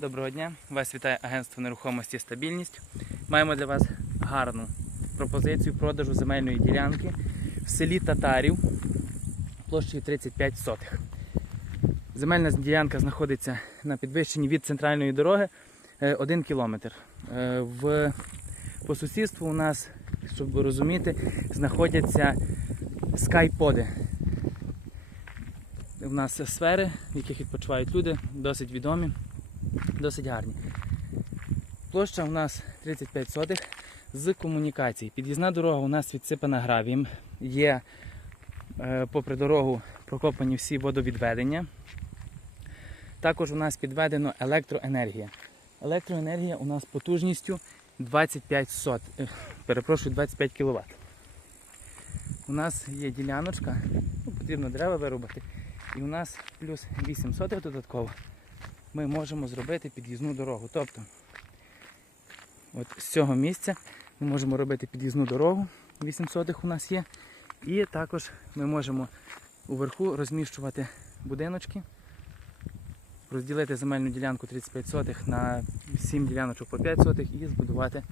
Доброго дня! Вас вітає агентство нерухомості Стабільність. Маємо для вас гарну пропозицію продажу земельної ділянки в селі Татарів площею 35 сотих. Земельна ділянка знаходиться на підвищенні від центральної дороги 1 кілометр. Е, В, по сусідству у нас, щоб розуміти, знаходяться скайподи. У нас сфери, в яких відпочивають люди, досить відомі досить гарні. Площа у нас 35 сотих з комунікацій. Під'їзна дорога у нас відсипана гравієм. Є е, попри дорогу прокопані всі водовідведення. Також у нас підведено електроенергія. Електроенергія у нас потужністю 25 сот, е, перепрошую, 25 кВт. У нас є діляночка, ну, потрібно дерева вирубати. І у нас плюс 8 сотих додатково ми можемо зробити під'їзну дорогу. Тобто, от з цього місця ми можемо робити під'їзну дорогу, 8 сотих у нас є. І також ми можемо уверху розміщувати будиночки, розділити земельну ділянку 35 сотих на 7 діляночок по 5 сотих і збудувати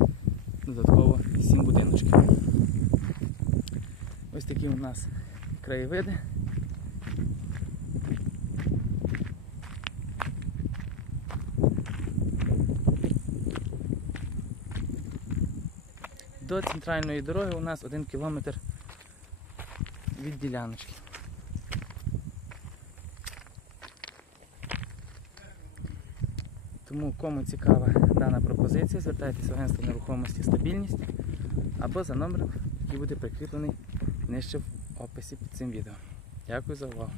додатково 7 будиночків. Ось такі у нас краєвиди. До центральної дороги у нас один кілометр від діляночки. Тому кому цікава дана пропозиція, звертайтеся в агентство нерухомості стабільність або за номером, який буде прикріплений нижче в описі під цим відео. Дякую за увагу.